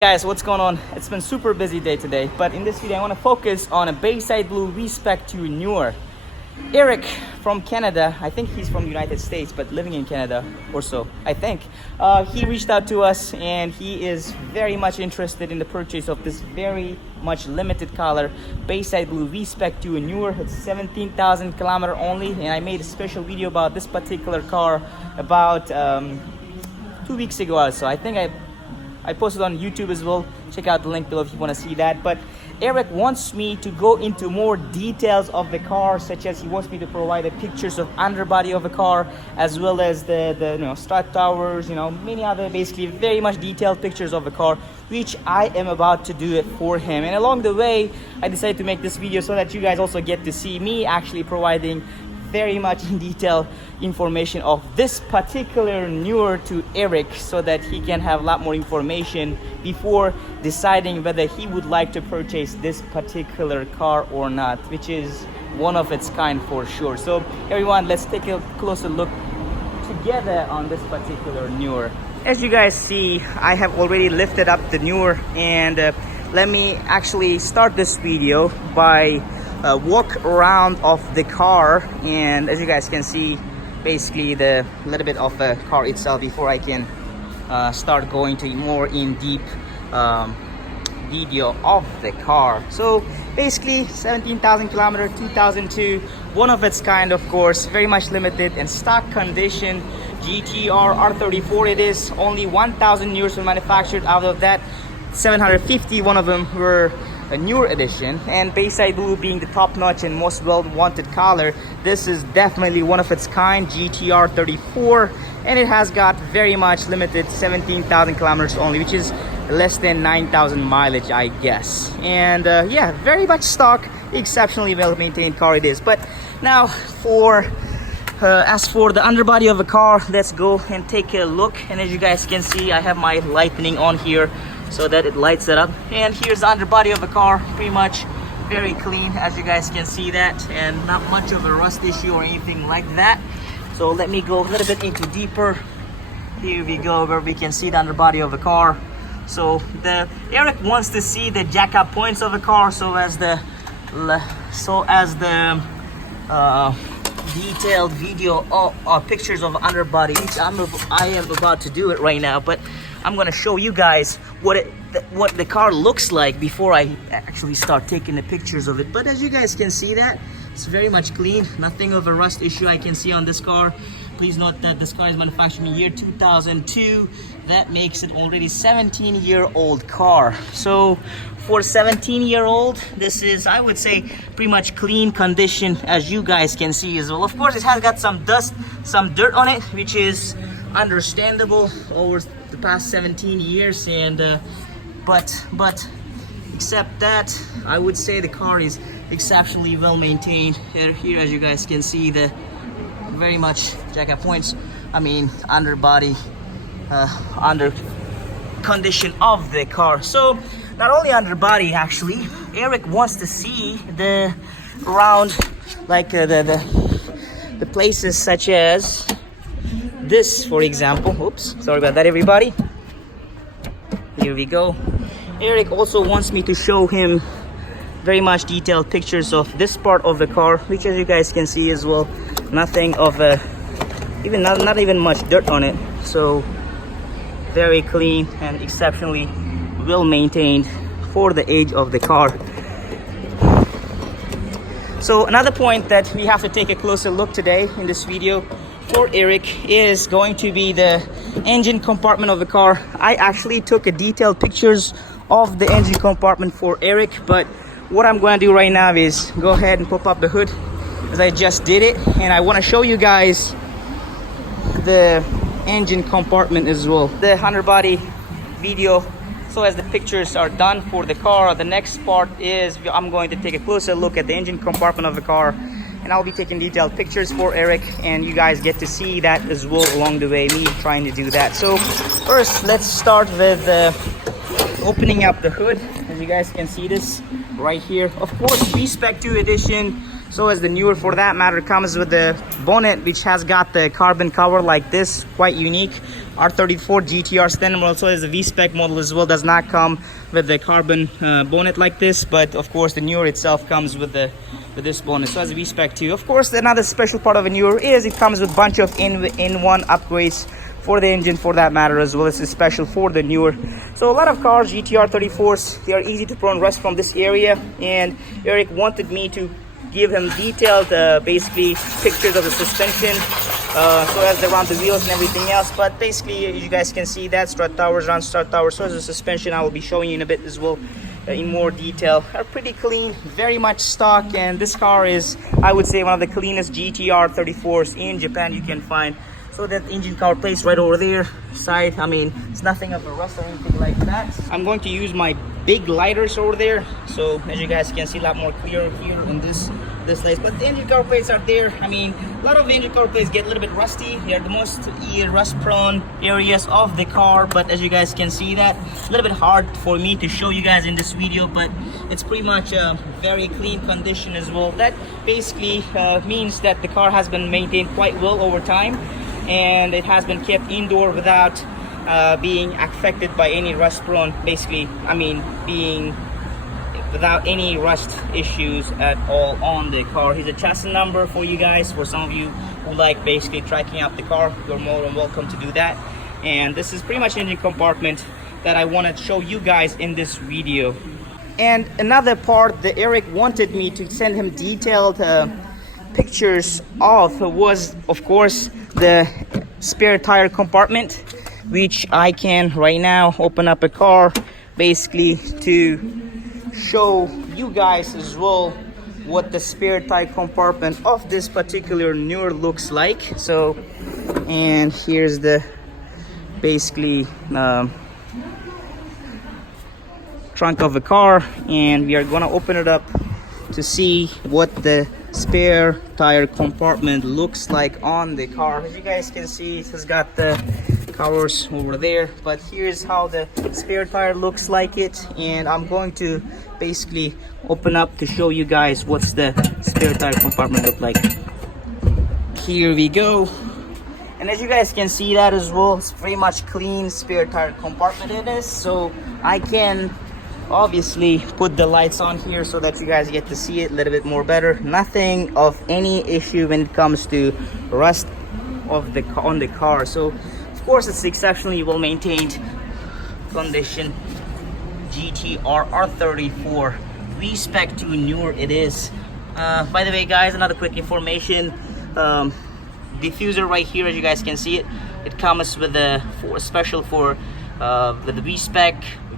Guys, what's going on? It's been super busy day today, but in this video I want to focus on a Bayside Blue V-Spec 2 newer. Eric from Canada, I think he's from the United States but living in Canada or so, I think. He reached out to us and he is very much interested in the purchase of this very much limited color Bayside Blue V-Spec 2 newer. It's 17,000 kilometer only, and I made a special video about this particular car about 2 weeks ago or so. I think I posted on YouTube as well. Check out the link below if you want to see that. But Eric wants me to go into more details of the car, such as he wants me to provide the pictures of underbody of the car, as well as the strut towers, many other basically very much detailed pictures of the car, which I am about to do it for him. And along the way, I decided to make this video so that you guys also get to see me actually providing very much in detail information of this particular newer to Eric, so that he can have a lot more information before deciding whether he would like to purchase this particular car or not, which is one of its kind for sure. So everyone, let's take a closer look together on this particular newer. As you guys see, I have already lifted up the newer, and let me actually start this video by walk around of the car. And as you guys can see, basically the little bit of the car itself before I can start going to more in deep video of the car. So basically 17,000 kilometer, 2002, one of its kind, of course, very much limited and stock condition. GTR R34 it is. Only 1,000 years were manufactured. Out of that, 750, one of them were a newer edition. And Bayside Blue being the top-notch and most well-wanted color, this is definitely one of its kind, GTR 34, and it has got very much limited 17,000 kilometers only, which is less than 9,000 mileage, I guess. And yeah, very much stock, exceptionally well-maintained car it is. But now as for the underbody of the car, let's go and take a look. And as you guys can see, I have my lightning on here so that it lights it up. And here's the underbody of the car, pretty much very clean, as you guys can see that, and not much of a rust issue or anything like that. So let me go a little bit into deeper. Here we go, where we can see the underbody of the car. So Eric wants to see the jack-up points of the car, so as the detailed video or pictures of underbody, which I am about to do it right now. But I'm gonna show you guys what the car looks like before I actually start taking the pictures of it. But as you guys can see, that it's very much clean, nothing of a rust issue I can see on this car. Please note that this car is manufactured in the year 2002. That makes it already 17-year-old car. So for 17-year-old, this is, I would say, pretty much clean condition, as you guys can see as well. Of course, it has got some dust, some dirt on it, which is understandable over the past 17 years. And but except that, I would say the car is exceptionally well maintained. Here, as you guys can see, the very much jack-up points, underbody, under condition of the car. So not only underbody, actually, Eric wants to see the around, like the places such as this, for example. Oops, sorry about that, everybody. Here we go. Eric also wants me to show him very much detailed pictures of this part of the car, which, as you guys can see as well, nothing of a not even much dirt on it. So very clean and exceptionally well maintained for the age of the car. So another point that we have to take a closer look today in this video for Eric is going to be the engine compartment of the car. I actually took a detailed pictures of the engine compartment for Eric, but what I'm going to do right now is go ahead and pop up the hood as I just did it, and I want to show you guys the engine compartment as well, the underbody video. So as the pictures are done for the car, the next part is I'm going to take a closer look at the engine compartment of the car, and I'll be taking detailed pictures for Eric, and you guys get to see that as well along the way, me trying to do that. So first, let's start with opening up the hood. As you guys can see this right here, of course, V-Spec 2 edition, So as the newer, for that matter, comes with the bonnet, which has got the carbon cover like this, quite unique. R34 GTR standard also has the V-Spec model as well, does not come with the carbon bonnet like this, but of course the newer itself comes with this bonnet. So as a V-Spec too. Of course, another special part of a newer is it comes with a bunch of in-one upgrades for the engine, for that matter as well. This is special for the newer. So a lot of cars, GTR 34s, they are easy to prone rust from this area, and Eric wanted me to give him detailed basically pictures of the suspension, so as they run the wheels and everything else. But basically, as you guys can see, that strut towers, round strut towers, so as the suspension I will be showing you in a bit as well, in more detail, are pretty clean, very much stock. And this car is, I would say, one of the cleanest GTR 34s in Japan you can find. So that engine cover placed right over there side, I mean, it's nothing of a rust or anything like that. I'm going to use my big lighters over there, so as you guys can see, a lot more clear here in this place. But the engine cover plates are there. I mean, a lot of the engine cover plates get a little bit rusty. They are the most rust prone areas of the car, but as you guys can see, that a little bit hard for me to show you guys in this video, but it's pretty much a very clean condition as well. That basically means that the car has been maintained quite well over time, and it has been kept indoor without being affected by any rust prone, basically, I mean, being without any rust issues at all on the car. Here's a chassis number for you guys. For some of you who like basically tracking up the car, you're more than welcome to do that. And this is pretty much engine compartment that I want to show you guys in this video. And another part that Eric wanted me to send him detailed pictures of was, of course, the spare tire compartment, which I can right now open up a car basically to show you guys as well what the spare tire compartment of this particular newer looks like. So, and here's the basically trunk of the car, and we are gonna open it up to see what the spare tire compartment looks like on the car. As you guys can see, it has got the covers over there, but here's how the spare tire looks like it, and I'm going to basically open up to show you guys what's the spare tire compartment look like. Here we go, and as you guys can see that as well, it's pretty much clean spare tire compartment it is. So I can obviously put the lights on here so that you guys get to see it a little bit more better. Nothing of any issue when it comes to rust of the on the car. So of course it's exceptionally well maintained condition. GTR R34 V-Spec 2 newer it is. By the way guys, another quick information, diffuser right here, as you guys can see it, it comes with a special for the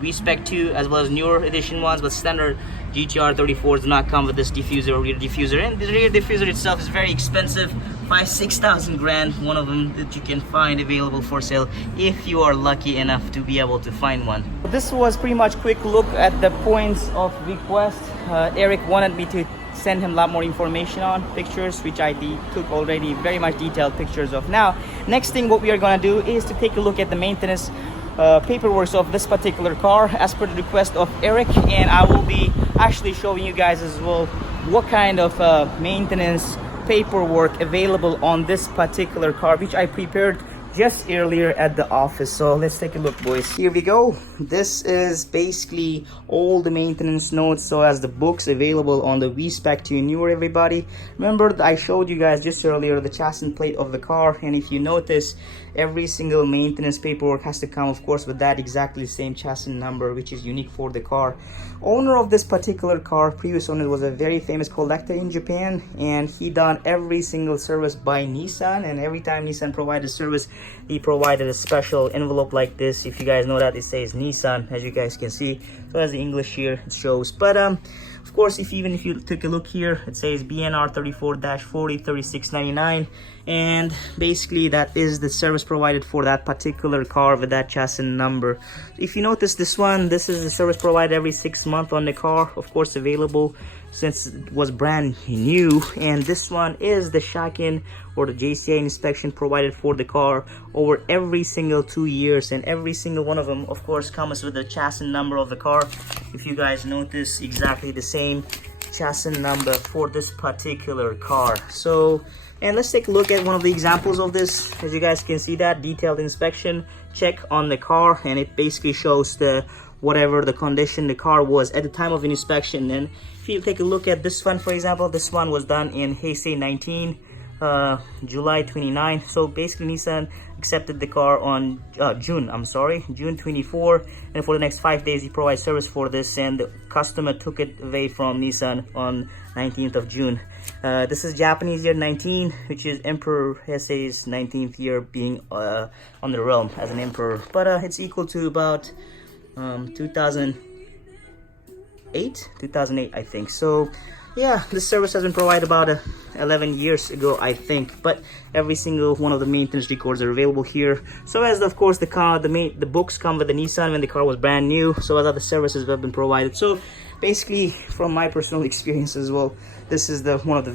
V-Spec 2 as well as newer edition ones, but standard GTR 34s do not come with this diffuser or rear diffuser. And the rear diffuser itself is very expensive, 5,000-6,000 grand, one of them that you can find available for sale if you are lucky enough to be able to find one. This was pretty much quick look at the points of request. Eric wanted me to send him a lot more information on pictures, which I took already very much detailed pictures of. Now next thing what we are going to do is to take a look at the maintenance paperwork of this particular car as per the request of Eric, and I will be actually showing you guys as well what kind of maintenance paperwork available on this particular car, which I prepared just earlier at the office. So let's take a look, boys. Here we go. This is basically all the maintenance notes, so as the books available on the V-Spec 2 newer, everybody. Remember I showed you guys just earlier the chassis plate of the car, and if you notice, every single maintenance paperwork has to come, of course, with that exactly same chassis number, which is unique for the car. Owner of this particular car, previous owner, was a very famous collector in Japan, and he done every single service by Nissan, and every time Nissan provided service, he provided a special envelope like this. If you guys know that, it says Nissan, as you guys can see. So as the English here, it shows. But of course, even if you take a look here, it says BNR 34-40 3699, and basically that is the service provided for that particular car with that chassis number. If you notice this one, this is the service provided every 6 months on the car, of course available since it was brand new. And this one is the shock-in or the JCI inspection provided for the car over every single 2 years, and every single one of them of course comes with the chassis number of the car. If you guys notice, exactly the same chassis number for this particular car. So, and let's take a look at one of the examples of this. As you guys can see, that detailed inspection check on the car, and it basically shows the whatever the condition the car was at the time of inspection. And if you take a look at this one, for example, this one was done in Heisei 19, July 29. So basically Nissan accepted the car on June 24, and for the next 5 days he provides service for this, and the customer took it away from Nissan on 19th of June. This is Japanese year 19, which is Emperor Heisei's 19th year being on the realm as an emperor, but it's equal to about 2008 I think. So yeah, this service has been provided about 11 years ago I think, but every single one of the maintenance records are available here. So as of course the books come with the Nissan when the car was brand new, so as other services have been provided. So basically, from my personal experience as well, this is one of the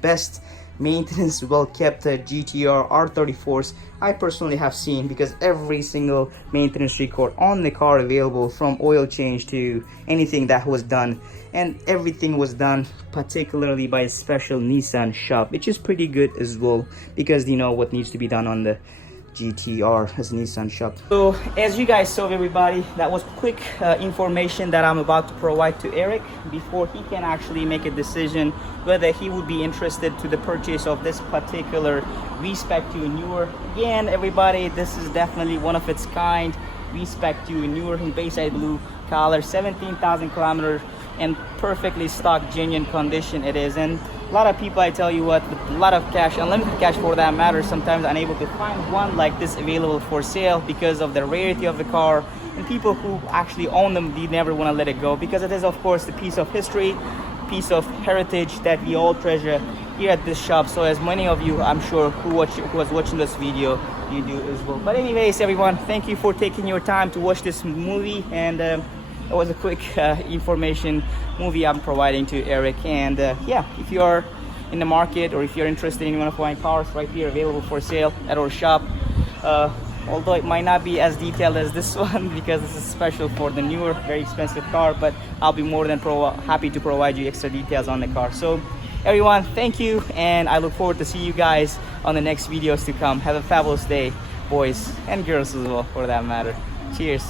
best maintenance well kept GTR R34s I personally have seen, because every single maintenance record on the car available, from oil change to anything that was done, and everything was done particularly by a special Nissan shop, which is pretty good as well, because you know what needs to be done on the GTR as a Nissan shop. So as you guys saw, everybody, that was quick information that I'm about to provide to Eric before he can actually make a decision whether he would be interested to the purchase of this particular V-Spec 2 newer. Again, everybody, this is definitely one of its kind. V-Spec 2 newer in Bayside blue color, 17,000 kilometers, and perfectly stock, genuine condition it is. And a lot of people, I tell you what, with a lot of cash, unlimited cash for that matter, sometimes unable to find one like this available for sale because of the rarity of the car, and people who actually own them, they never want to let it go, because it is of course the piece of history, piece of heritage that we all treasure here at this shop. So as many of you, I'm sure, who was watching this video, you do as well. But anyways, everyone, thank you for taking your time to watch this movie, and it was a quick information movie I'm providing to Eric. And yeah, if you are in the market, or if you're interested in one of my cars, right here available for sale at our shop, although it might not be as detailed as this one because this is special for the newer, very expensive car, but I'll be more than happy to provide you extra details on the car. So everyone, thank you, and I look forward to see you guys on the next videos to come. Have a fabulous day, boys and girls as well, for that matter. Cheers.